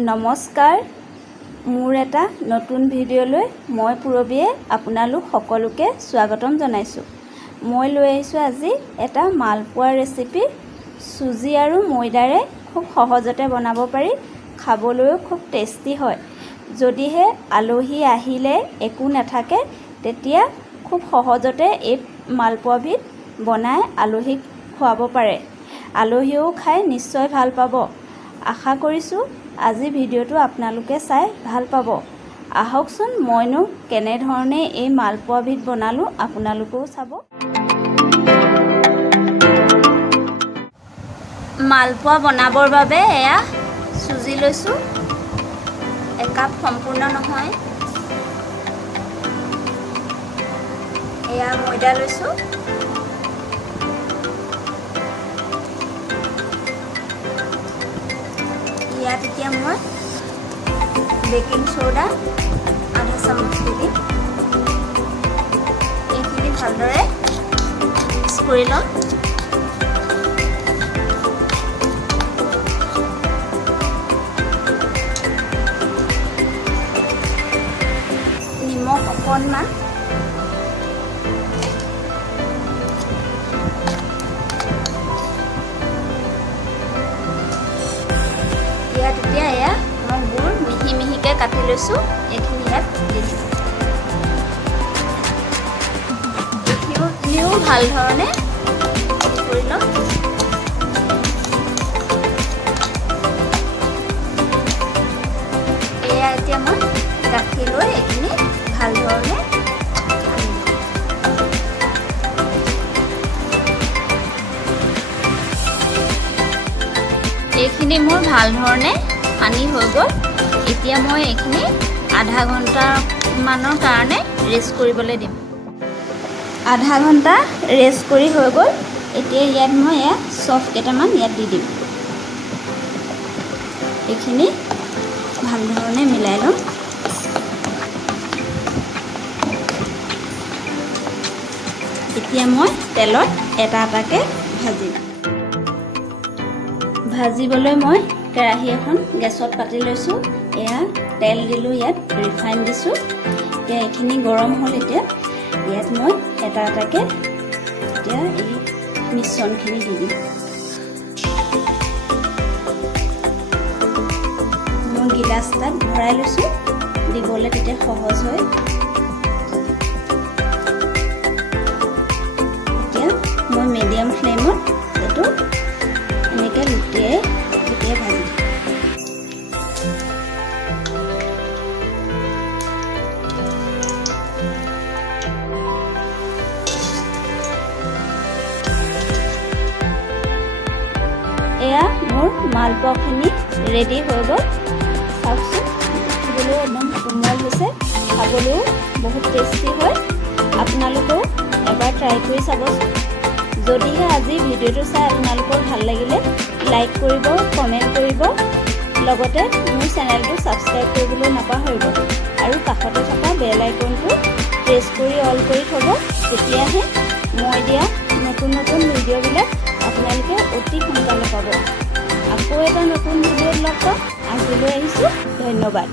নমস্কাৰ, মোৰ এটা নতুন ভিডিঅ'লৈ মই পূৰবীয়ে আপোনালোক সকলোকে স্বাগতম জনাইছোঁ। মই লৈ আহিছোঁ আজি এটা মালপোৱা ৰেচিপি। চুজি আৰু ময়দাৰে খুব সহজতে বনাব পাৰি, খাবলৈও খুব টেষ্টি হয়। যদিহে আলহী আহিলে একো নাথাকে তেতিয়া খুব সহজতে এই মালপোৱাবিধ বনাই আলহীক খুৱাব পাৰে। আলহীও খাই নিশ্চয় ভাল পাব। আশা কৰিছোঁ আজি ভিডিঅ'টো আপোনালোকে চাই ভাল পাব। আহকচোন মইনো কেনেধৰণে এই মালপোৱাবিধ বনালোঁ আপোনালোকেও চাব। মালপোৱা বনাবৰ বাবে এয়া চুজি লৈছোঁ, একাপ সম্পূৰ্ণ নহয়। এয়া ময়দা লৈছোঁ, ইয়াত এতিয়া মই বেকিং চ'ডা আধা চামুচ দি দিম। এইখিনি ভালদৰে মিক্স কৰি লওঁ। নিমখ অকণমান, ইয়াত এতিয়া এয়া মই গুড় মিহি মিহিকৈ কাটি লৈছোঁ, এইখিনি ইয়াত দি দিম। এইখিনিও ভাল ধৰণে কৰি লওঁ। এয়া এতিয়া মই গাখীৰ লৈ এইখিনি ভাল ধৰণে এইখিনি মোৰ ভাল ধৰণে সানি হৈ গ'ল। এতিয়া মই এইখিনি আধা ঘণ্টামানৰ কাৰণে ৰেষ্ট কৰিবলৈ দিম। আধা ঘণ্টা ৰেষ্ট কৰি হৈ গ'ল। এতিয়া ইয়াত মই এয়া চফ কেইটামান ইয়াত দি দিম। এইখিনি ভাল ধৰণে মিলাই ল'ম। এতিয়া মই তেলত এটা এটাকৈ ভাজিম। ভাজিবলৈ মই কেৰাহী এখন গেছত পাতি লৈছোঁ। এয়া তেল দিলোঁ, ইয়াত ৰিফাইন দিছোঁ। এতিয়া এইখিনি গৰম হ'ল। এতিয়া ইয়াত মই এটা এটাকৈ এতিয়া এই মিশ্ৰণখিনি দি দিম। মই গিলাচ এটাত ভৰাই লৈছোঁ, দিবলৈ তেতিয়া সহজ হয়। এতিয়া মই মিডিয়াম ফ্লেমত এইটো এনেকৈ লুটিয়াই ভাজি দিম। এয়া মোৰ মালপোৱাখিনি ৰেডি হৈ গ'ল। চাওকচোন, দেখিবলৈও একদম কোমল হৈছে, খাবলৈও বহুত টেষ্টি হয়। আপোনালোকেও এবাৰ ট্ৰাই কৰি চাবচোন। যদিহে আজি ভিডিঅ'টো চাই আপোনালোকৰ ভাল লাগিলে লাইক কৰিব, কমেণ্ট কৰিব, লগতে মোৰ চেনেলটো ছাবস্ক্ৰাইব কৰিবলৈ নাপাহৰিব আৰু কাষতে থকা বেল আইকনটো প্ৰেছ কৰি অল কৰি থ'ব। তেতিয়াহে মই দিয়া নতুন নতুন ভিডিঅ'বিলাক আপোনালোকে অতি সোনকালে পাব। আকৌ এটা নতুন ভিডিঅ'ত লগ পাম। আজিলৈ আহিছোঁ, ধন্যবাদ।